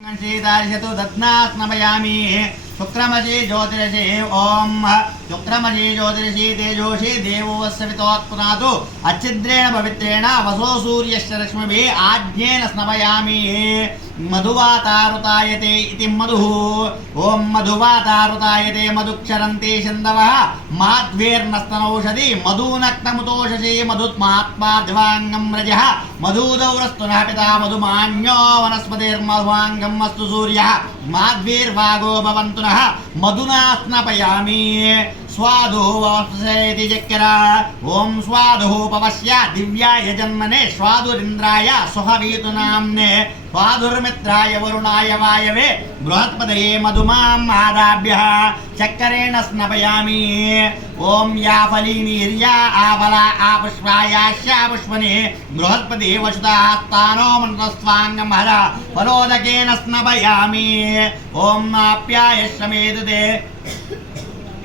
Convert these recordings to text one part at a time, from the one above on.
ीदार्शतु दध्नात् नमयामि। శుక్రమజీ జ్యోతిరసి ఓం శుక్రమజీ జ్యోతిరసి తేజోషి దేవోవస్సవితోత్పునాదు అచ్చిద్రేణ పవిత్రేణ వసో సూర్యశ్చ లక్ష్మిభి ఆజ్ఞేన స్నవయామి మధువాతారుతాయతే ఇది మధు ఓం మధువాతారుతాయతే మధుక్షరంతే షందవ మాధ్వేర్నస్తనౌషధి మధూనక్తముతోషసి మధుత్మాత్మాధ్వాంగం రజ మధూదౌరస్తున పిత మధుమాన్యో వనస్పతిర్మధ్వాంగం అస్తు సూర్య మాధ్వీర్వాగో భవంతున मधुना स्नपयामि स्वादुः वसेति चक्र ॐ स्वादुः पवस्य दिव्याय जन्मने स्वादुरिन्द्राय सुहवीतु नाम्ने स्वादुर्मित्राय वरुणाय वायवे। बृहत्पदये मधुमाम् आदाभ्यः। चक्करेण स्नपयामि। ॐ या फलीनीर्या आवला आपुष्पायाश्या पुष्पने बृहत्पदे वसुतः स्थानो हर फलोदकेन स्नपयामि। ॐ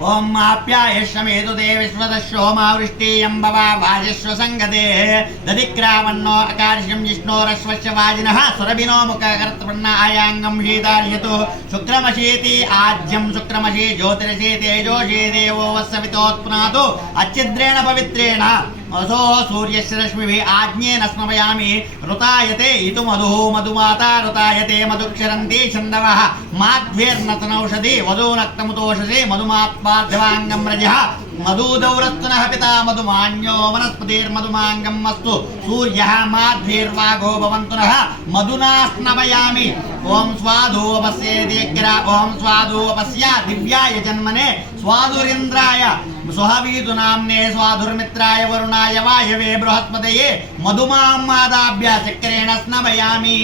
ఓం ఆప్యాయశ్వమేతు దేవిశ్వతశ్రోమావృష్టియంబవా వాజస్వ సంగతే దదిక్రావన్నో అకార్ష్యం జిష్ణోరశ్వస్య వాజిన. సురభినో ముఖకర్తృన్న ఆయాంగం శీతార్యతు శుక్రమశీతి ఆజ్యం శుక్రమశీ జ్యోతిరశీ తేజోషీ దేవో వత్సవితోత్పునాతు అచ్చిద్రేణ పవిత్రేణ. అధో సూర్యశ్రశ్మి ఆజ్ఞేన స్మయామి రుతాయతే ఇతు మధు మధుమాత రుతాయతే మధుక్షరంతి చందవ మాధ్వేర్నతనౌషధి వధూనక్తముతోషసి మధుమాత్మాధ్యవాంగం రజ మధూదౌరస్తున పితా మధుమాన్యో వనస్పతిర్మధుమాంగం అస్తు సూర్య మాధ్వేర్వాగో భవంతున మధునా స్నవయామి ओम स्वादोपस्येदिग्र ओम स्वादोपस्या दिव्याय जन्मने स्वादुरिन्द्राय। स्वहवीतुनाम्ने स्वाधुर्मित्राय वरुणाय वायवे बृहस्पतये मधुमां मादाभ्य चक्रेण स्नभयामि